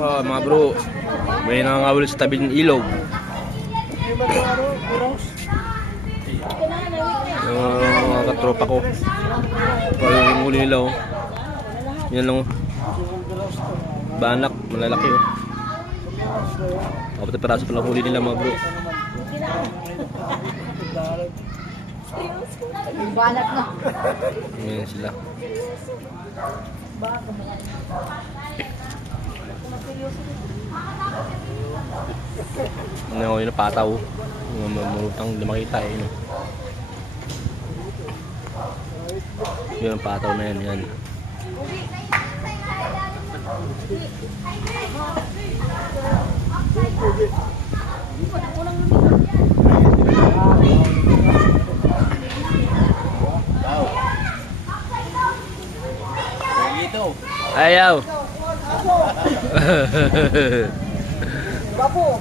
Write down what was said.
Mga bro, may nangangawil sa tabi ng ilog. Mga katropa ko. Parang yung huli nila oh. Yan lang oh. Banak, malalaki oh. Kapag peraso pa lang huli nila mga bro. Balat na. Yan sila. Ano yung napataw. Yung mamurutang hindi makita eh. No? Yun ang pataw na yan. Yan. Ayaw.